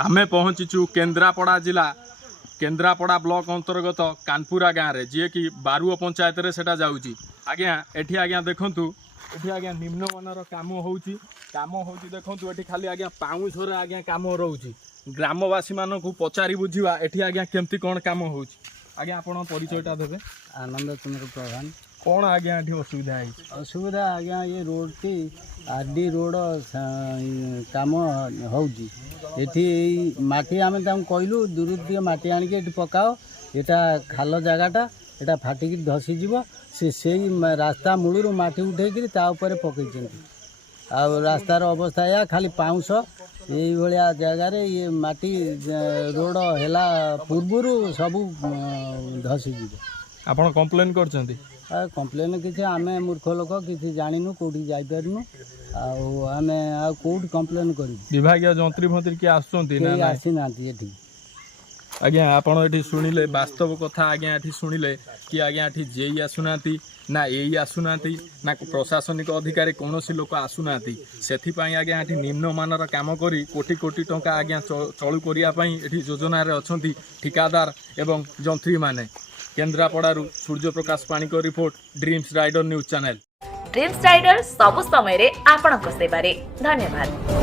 आमे पहुँचीचु केन्द्रापड़ा जिला केन्द्रापड़ा ब्लॉक अंतर्गत कानपुरा गाँव में जी कि बारुओ पंचायत रे सेटा जाउची। आज्ञा एठी आज्ञा देखंतु एठी आज्ञा निम्नमानर काम होउची देखंतु एठी खाली आज्ञा पाउंशरे आज्ञा काम रहउची। ग्रामवासी मानकु पचारि बुझिवा एठी आज्ञा केमती कोन काम होउची। आज्ञा आपण परिचयटा देबे। आनंद चंद्र प्रधान। कौन आज्ञा एठी असुविधा है? असुविधा आज्ञा ये रोड टी आरडी रोड काम होउची। एठी माटी आमे ताम कहलु दूर दिए माटी आनी के एठी पकाओ, एटा खाल जगाटा एटा फाटिकी धसी जीव से रास्ता मूलर माटी उठेकरी ता ऊपर पकईचंती। आ रास्तार अवस्था या खाली पाउंश यही भाया जगार ये माटी रोड हैला पूर्वरु सबू धसी जीव। आपण कंप्लेन करचंती? कंप्लेन किसी आमे मूर्ख लोक किसी जानिनु कोठी जाई परनु आमे कोठी कंप्लेन करी। विभागीय जंत्री भंत्री के आसुचंती ना? आसी नांती एठी। आज्ञा आपण एठी सुनिले वास्तव कथा आज्ञा एठी सुनिले कि आज्ञा एठी जेई आसुनांती ना एई आसुनांती ना प्रशासनिक अधिकारी कौनसी लोक आसुनांती। सेथिपाई आज्ञा एठी निम्नमानर काम करी कोटी कोटी टंका आज्ञा चलू करिया पई एठी योजना रे अछंती ठिकादार एवं जंत्री माने। केन्द्रापड़ारू सूर्य प्रकाश पाणिक report, dreams rider news channel. Dreams rider सब समय रे आपणक सेवारे। धन्यवाद।